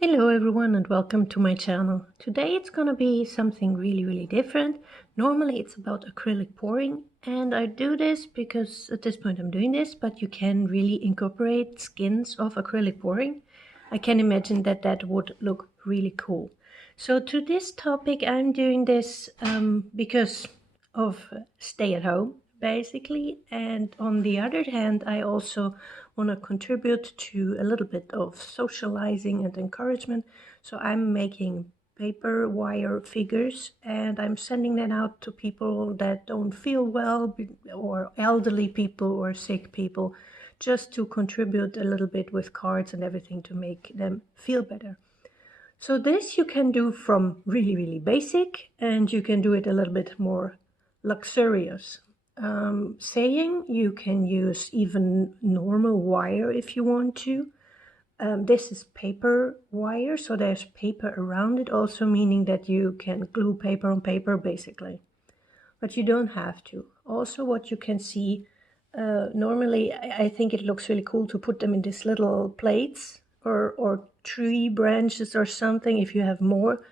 Hello everyone and welcome to my channel. Today it's gonna be something really different. Normally it's about acrylic pouring, and I do this because at this point I'm doing this, but you can really incorporate skins of acrylic pouring. I can imagine that that would look really cool. So to this topic I'm doing this because of stay at home basically, and on the other hand I also want to contribute to a little bit of socializing and encouragement. So I'm making paper wire figures and I'm sending them out to people that don't feel well, or elderly people or sick people, just to contribute a little bit with cards and everything to make them feel better. So this you can do from really basic, and you can do it a little bit more luxurious. Saying you can use even normal wire if you want to. This is paper wire, so there's paper around it, also meaning that you can glue paper on paper basically. But you don't have to. Also what you can see, normally I think it looks really cool to put them in these little plates or tree branches or something if you have more.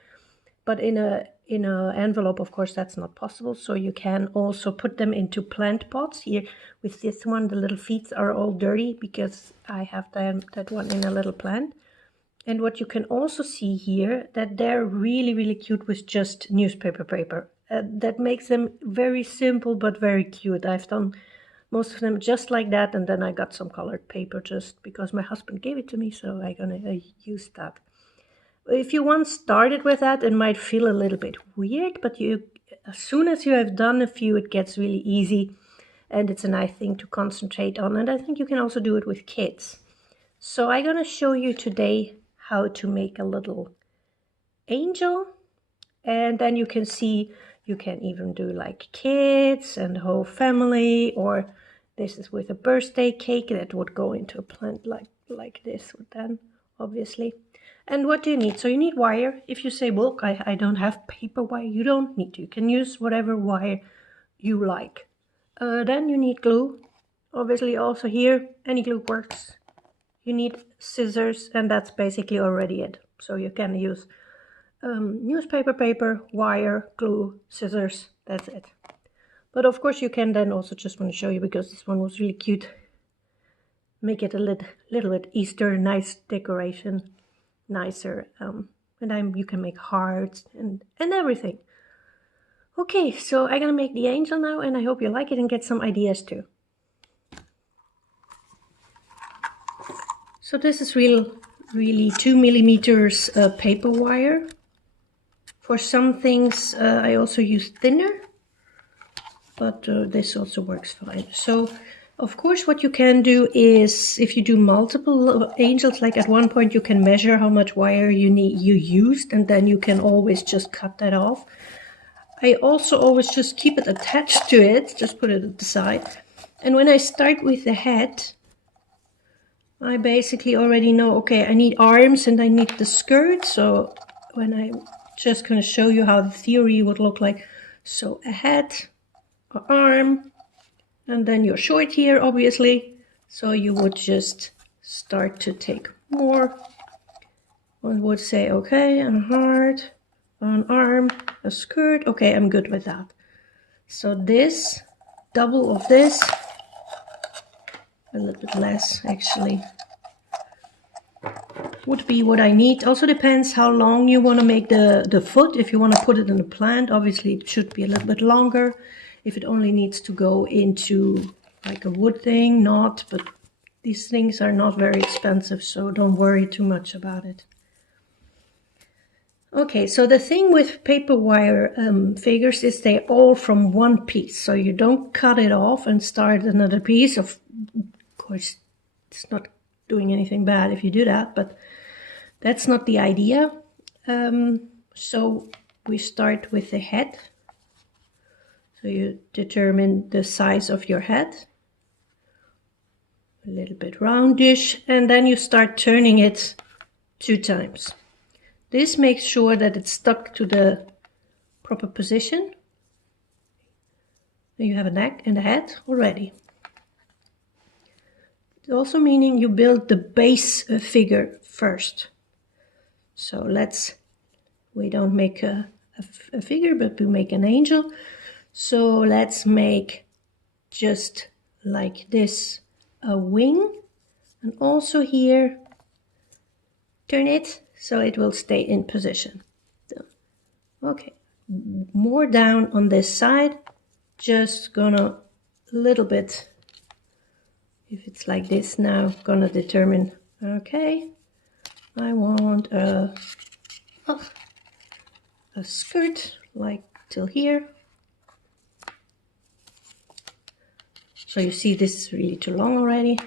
But in a envelope, of course, that's not possible. So you can also put them into plant pots. Here with this one, the little feet are all dirty because I have that one in a little plant. And what you can also see here, that they're really cute with just newspaper paper. That makes them very simple but very cute. I've done most of them just like that, and then I got some colored paper just because my husband gave it to me, so I'm gonna use that. If you once started with that, it might feel a little bit weird, but as soon as you have done a few, it gets really easy, and it's a nice thing to concentrate on. And I think you can also do it with kids. So I'm gonna show you today how to make a little angel, and then you can see you can even do like kids and whole family, or this is with a birthday cake that would go into a plant like this then, obviously. And what do you need? So you need wire. If you say, well, I don't have paper wire, you don't need to. You can use whatever wire you like. Then you need glue. Obviously also here, any glue works. You need scissors, and that's basically already it. So you can use newspaper paper, wire, glue, scissors, that's it. But of course you can then also, just want to show you because this one was really cute, make it a little bit Easter, nice decoration, nicer, and then you can make hearts and everything. Okay, so I'm gonna make the angel now, and I hope you like it and get some ideas too. So this is really 2 millimeters paper wire. For some things I also use thinner, but this also works fine. So of course what you can do is, if you do multiple angels, like at one point you can measure how much wire you used, and then you can always just cut that off. I also always just keep it attached to it, just put it at the side. And when I start with the head, I basically already know, okay, I need arms and I need the skirt. So when I'm just going to show you how the theory would look like. So a head, an arm, and then your short here, obviously. So you would just start to take more. One would say, okay, a heart, an arm, a skirt. Okay, I'm good with that. So this, double of this, a little bit less actually, would be what I need. Also depends how long you want to make the foot. If you want to put it in a plant, obviously it should be a little bit longer. If it only needs to go into like a wood thing, not, but these things are not very expensive, so don't worry too much about it. Okay, so the thing with paper wire figures is they're all from one piece, so you don't cut it off and start another piece. Of course, it's not doing anything bad if you do that, but that's not the idea. So we start with the head. So you determine the size of your head, a little bit roundish, and then you start turning it 2 times. This makes sure that it's stuck to the proper position. Then you have a neck and a head already. It's also meaning you build the base figure first. So we don't make a figure, but we make an angel. So let's make just like this a wing, and also here turn it so it will stay in position. Okay, more down on this side, just gonna little bit, if it's like this now, gonna determine, okay, I want a skirt like till here. So you see this is really too long already.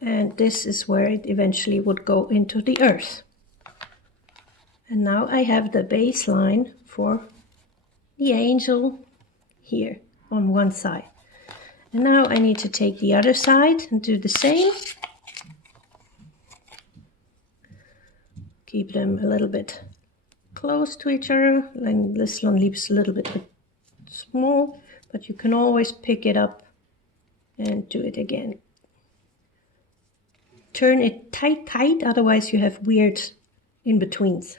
And this is where it eventually would go into the earth. And now I have the baseline for the angel here on one side. And now I need to take the other side and do the same. Keep them a little bit close to each other. And this one leaves a little bit small, but you can always pick it up and do it again. Turn it tight, otherwise you have weird in-betweens.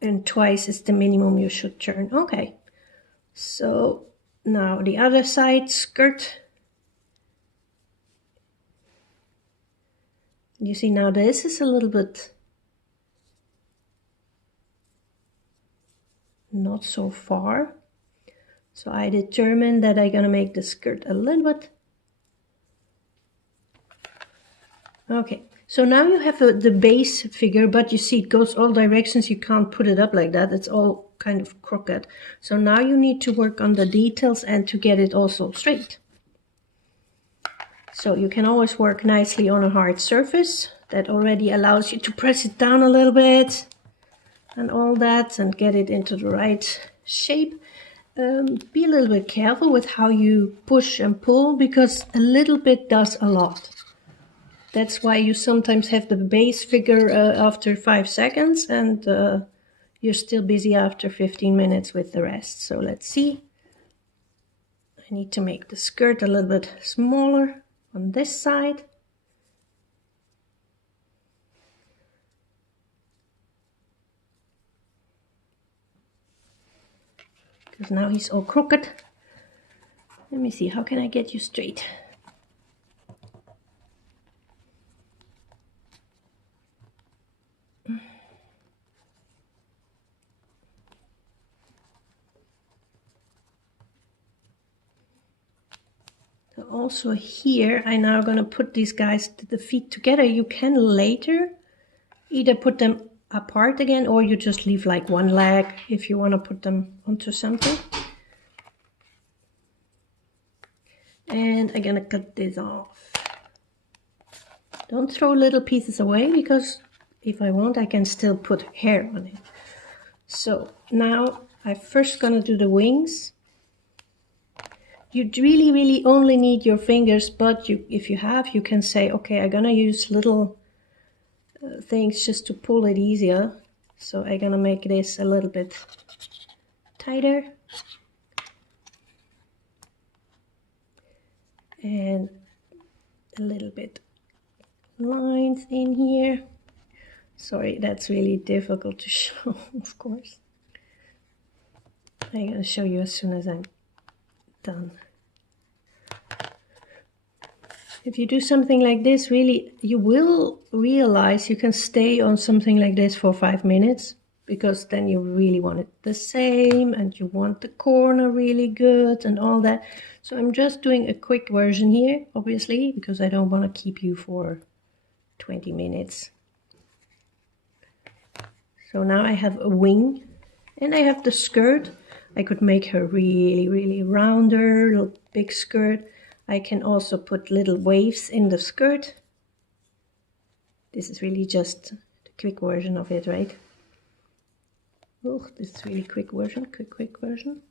And twice is the minimum you should turn. Okay, so now the other side, skirt. You see now this is a little bit not so far. So I determined that I'm gonna make the skirt a little bit. Okay, so now you have the base figure, but you see it goes all directions. You can't put it up like that. It's all kind of crooked. So now you need to work on the details and to get it also straight. So you can always work nicely on a hard surface. That already allows you to press it down a little bit and all that and get it into the right shape. Be a little bit careful with how you push and pull, because a little bit does a lot. That's why you sometimes have the base figure after 5 seconds and you're still busy after 15 minutes with the rest. So let's see. I need to make the skirt a little bit smaller on this side. Because now he's all crooked. Let me see, how can I get you straight? So also here, I'm now gonna put these guys, the feet together. You can later either put them apart again, or you just leave like one leg if you want to put them onto something. And I'm gonna cut this off. Don't throw little pieces away, because if I want, I can still put hair on it. So now I'm first gonna do the wings. You really only need your fingers, but if you have, you can say, okay, I'm gonna use little things just to pull it easier. So I'm gonna make this a little bit tighter. And a little bit lines in here. Sorry, that's really difficult to show, of course. I'm gonna show you as soon as I'm done. If you do something like this, really, you will realize you can stay on something like this for 5 minutes, because then you really want it the same and you want the corner really good and all that. So I'm just doing a quick version here, obviously, because I don't want to keep you for 20 minutes. So now I have a wing and I have the skirt. I could make her really rounder, little big skirt. I can also put little waves in the skirt. This is really just the quick version of it, right? Oh, this is really quick version, quick version.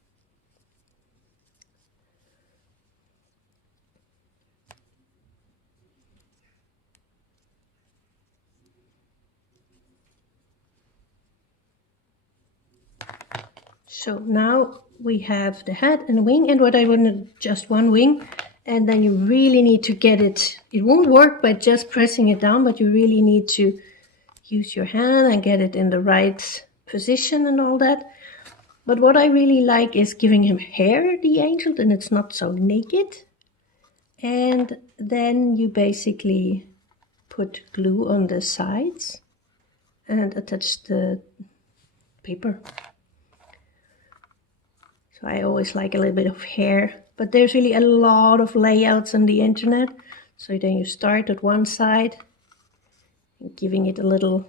So now we have the head and the wing, and what I wanted, just one wing, and then you really need to get it. It won't work by just pressing it down, but you really need to use your hand and get it in the right position and all that. But what I really like is giving him hair, the angel, and it's not so naked. And then you basically put glue on the sides and attach the paper. So I always like a little bit of hair, but there's really a lot of layouts on the internet. So then you start at one side, giving it a little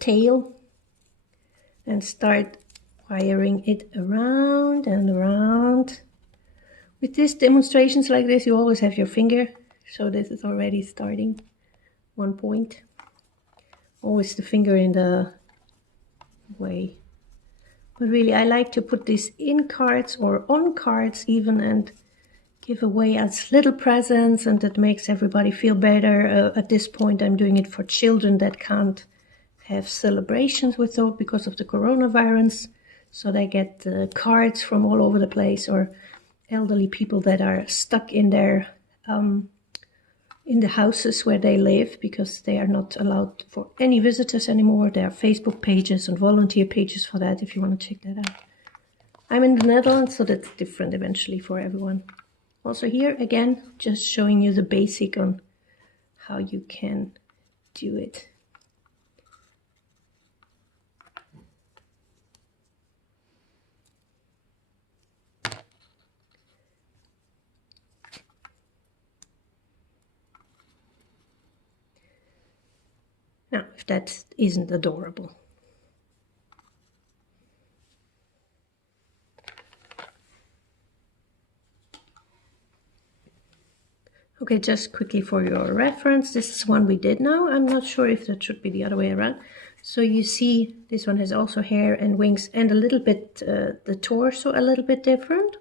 tail, and start wiring it around and around. With these demonstrations like this, you always have your finger. So this is already starting one point. Always the finger in the way. But really, I like to put this in cards or on cards even, and give away as little presents, and that makes everybody feel better. At this point, I'm doing it for children that can't have celebrations with those because of the coronavirus. So they get cards from all over the place, or elderly people that are stuck in their in the houses where they live because they are not allowed for any visitors anymore. There are Facebook pages and volunteer pages for that if you want to check that out. I'm in the Netherlands, so that's different eventually for everyone. Also here, again, just showing you the basic on how you can do it. Now, if that isn't adorable. Okay, just quickly for your reference, this is one we did now. I'm not sure if that should be the other way around. So you see this one has also hair and wings and a little bit, the torso a little bit different.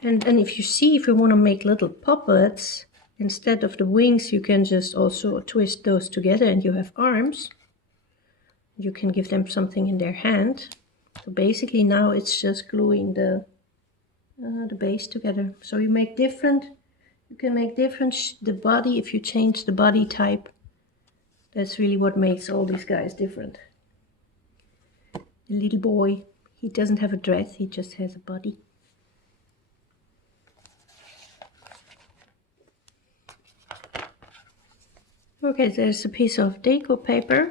And if you see, if you want to make little puppets, instead of the wings, you can just also twist those together and you have arms. You can give them something in their hand. So basically now it's just gluing the base together. So you make different, you can make different, the body, if you change the body type, that's really what makes all these guys different. The little boy, he doesn't have a dress, he just has a body. Okay, there's a piece of deco paper.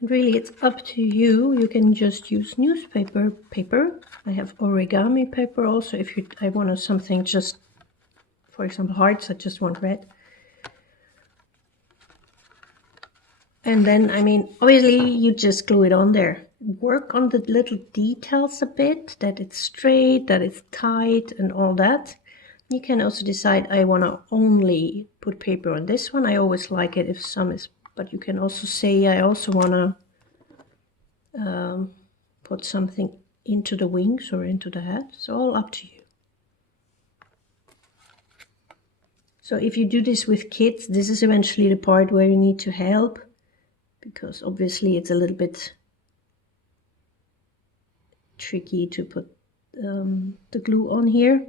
And really, it's up to you. You can just use newspaper paper. I have origami paper also. If I want something just, for example, hearts, I just want red. And then, I mean, obviously, you just glue it on there. Work on the little details a bit, that it's straight, that it's tight, and all that. You can also decide, I want to only put paper on this one. I always like it if some is, but you can also say, I also want to put something into the wings or into the head. It's all up to you. So if you do this with kids, this is eventually the part where you need to help, because obviously it's a little bit tricky to put the glue on here.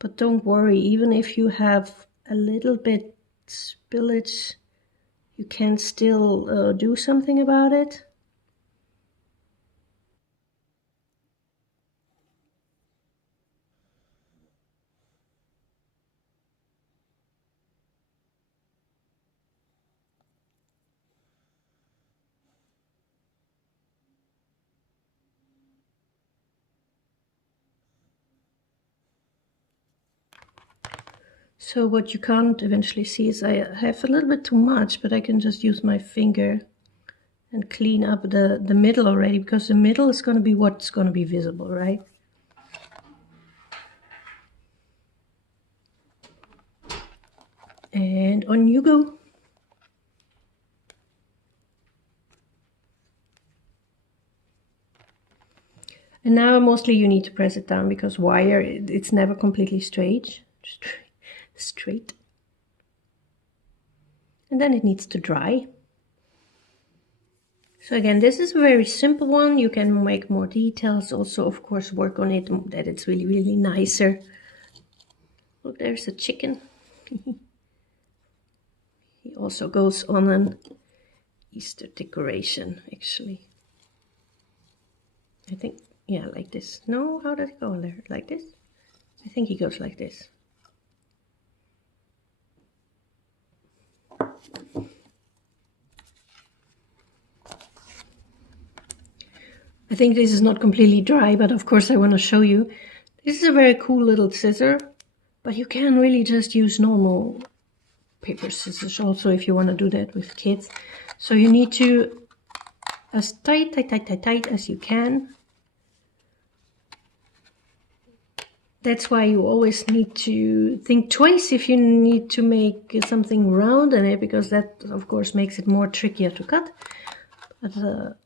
But don't worry, even if you have a little bit spillage, you can still do something about it. So what you can't eventually see is I have a little bit too much, but I can just use my finger and clean up the middle already, because the middle is going to be what's going to be visible, right? And on you go. And now mostly you need to press it down, because wire, it's never completely straight. Straight. And then it needs to dry. So again, this is a very simple one. You can make more details, also of course work on it, that it's really, really nicer. Look, there's a chicken. He also goes on an Easter decoration, actually. I think, yeah, like this. No, how does it go on there? Like this? I think he goes like this. I think this is not completely dry, but of course I want to show you. This is a very cool little scissor, but you can really just use normal paper scissors also if you want to do that with kids. So you need to, as tight as you can. That's why you always need to think twice if you need to make something round in it, because that of course makes it more trickier to cut. But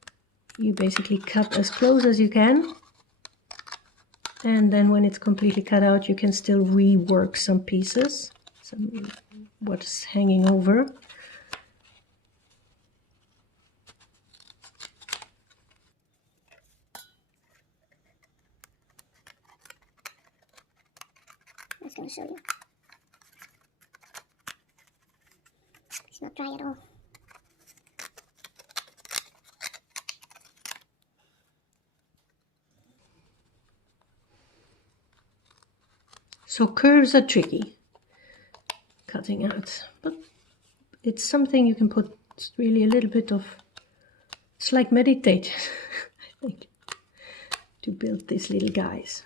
you basically cut as close as you can, and then when it's completely cut out you can still rework some pieces, what's hanging over. I'm just going to show you. It's not dry at all. So curves are tricky cutting out, but it's something you can put really a little bit of, it's like meditation, I think, to build these little guys.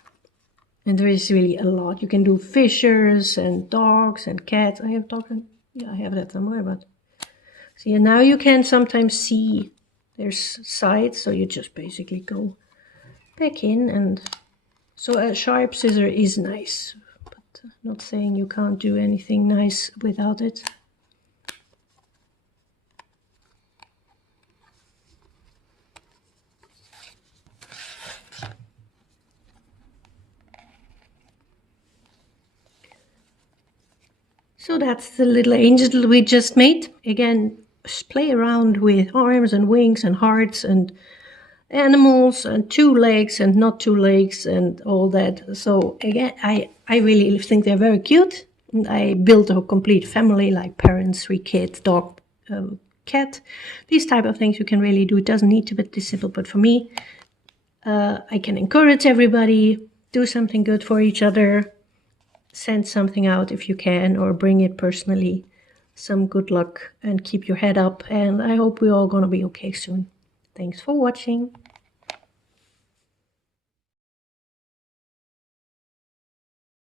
And there is really a lot. You can do fishers and dogs and cats. I have dog and, yeah, I have that somewhere, but see, and now you can sometimes see there's sides, so you just basically go back in, and so a sharp scissor is nice, but not saying you can't do anything nice without it. So that's the little angel we just made. Again, play around with arms and wings and hearts and animals and 2 legs and not 2 legs and all that. So again, I really think they're very cute. And I built a complete family, like parents, 3 kids, dog, cat. These type of things you can really do. It doesn't need to be this simple, but for me, I can encourage everybody, do something good for each other, send something out if you can, or bring it personally. Some good luck and keep your head up, and I hope we're all gonna be okay soon. Thanks for watching.